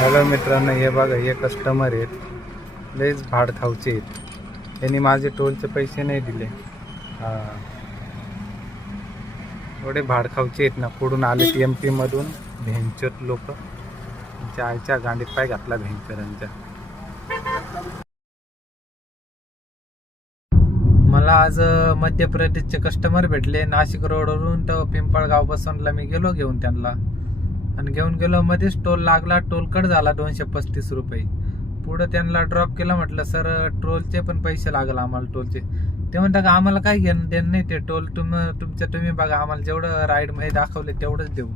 Hello मित्रांनो, हे बघा, हे कस्टमर आहेत, लयच भाड खाऊचे आहेत. त्यांनी माझे टोलचे पैसे नाही दिले. हा, एवढे भाड खाऊचे आहेत ना. कुठून आले TMP मधून भेंचत लोक. त्यांच्या आईच्या गांडीत पाय घातला भेंचरांच्या. मला आज मध्य प्रदेशचे कस्टमर भेटले नाशिक रोडवरून. तर पिंपळगाव बसवणला मी गेलो घेऊन त्यांना, आणि घेऊन गेलो. मध्येच टोल लागला, टोल कट झाला 235 रुपये. पुढं त्यांना ड्रॉप केलं. म्हटलं सर टोलचे पण पैसे लागल आम्हाला टोलचे. ते म्हणतात का आम्हाला काही घेणं देणं नाही, ते टोल तुम्ही बघा, आम्हाला जेवढं राईडमध्ये दाखवले तेवढंच देऊ.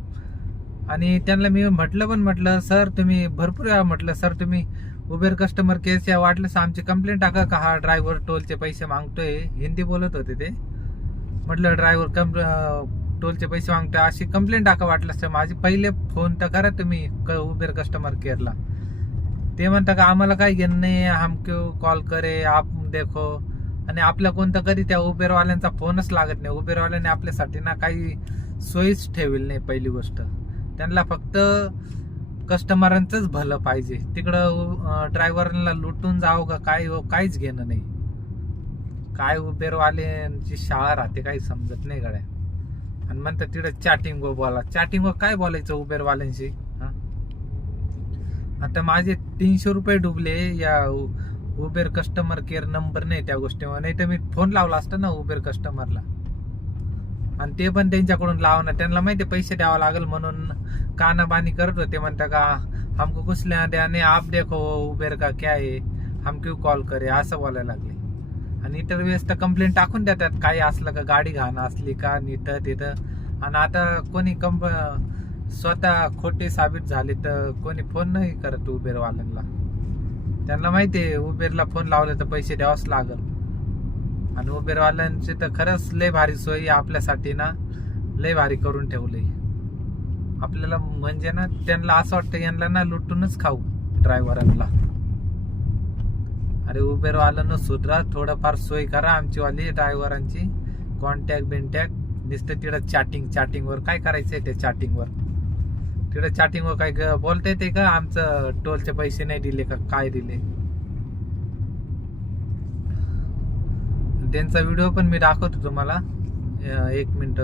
आणि त्यांना मी म्हटलं सर तुम्ही भरपूर वेळा म्हटलं, सर तुम्ही उबेर कस्टमर केअरच्या वाटलं आमची कंप्लेंट टाका का हा ड्रायव्हर टोलचे पैसे मागतोय. हिंदी बोलत होते ते. म्हटलं ड्रायव्हर टोलचे पैसे मागतोय अशी कंप्लेंट टाका वाटलं तर. माझी पहिले फोन तर करा तुम्ही उबेर कस्टमर केअरला. ते म्हणता का आम्हाला काही घेणं नाही, हम क्यों कॉल करे आप देखो. आणि आपल्या कोणतं कधी त्या उबेरवाल्यांचा फोनच लागत नाही. उबेरवाल्याने आपल्यासाठी ना काही सोयीच ठेवली नाही. पहिली गोष्ट, त्यांना फक्त कस्टमरांचंच भलं पाहिजे. तिकडं ड्रायव्हरला लुटून जावं का काय हो, काहीच घेणं नाही. काय उबेरवाल्यांची शाळा राहते काही समजत नाही गड्या. आणि म्हणतात तिकडे चॅटिंग बोला. चॅटिंग काय बोलायचं उबेरवाल्यांशी. आता माझे 300 रुपये डुबले. या उबेर कस्टमर केअर नंबर नाही त्या गोष्टीवर, नाही तर मी फोन लावला असता ना उबेर कस्टमरला. आणि ते पण त्यांच्याकडून लावणार. त्यांना माहिती पैसे द्यावं लागेल म्हणून कानाबानी करत होते. म्हणता का हमको कुछ लेना देना नहीं, आप देखो उबेर का क्या है, हम क्यों कॉल करे, असं बोलायला लागले. आणि इतर वेळेस तर कंप्लेंट टाकून देतात काही असलं का, गाडी घाण असली का नीट तिथं. आणि आता कोणी स्वतः खोटे साबित झाले तर कोणी फोन नाही करत उबेरवाल्यांना. त्यांना माहिती आहे उबेरला फोन लावले तर पैसे द्यावंच लागल. आणि उबेरवाल्यांची तर खरंच लय भारी सोयी आपल्यासाठी ना, लय भारी करून ठेवलंय आपल्याला. म्हणजे ना त्यांना असं वाटतं यांना ना लुटूनच खाऊ ड्रायव्हरांना. अरे उबेरवाल्यांना सुधरा, थोडंफार सोय करा आमचीवाली ड्रायव्हरांची. कॉन्टॅक्ट बिनटॅक्ट नुसतं तिकडं चॅटिंगवर काय करायचंय. त्या चॅटिंगवर काय बोलता येते का आमचं टोलचे पैसे नाही दिले का काय दिले. त्यांचा व्हिडिओ पण मी दाखवतो तुम्हाला, 1 मिनिट.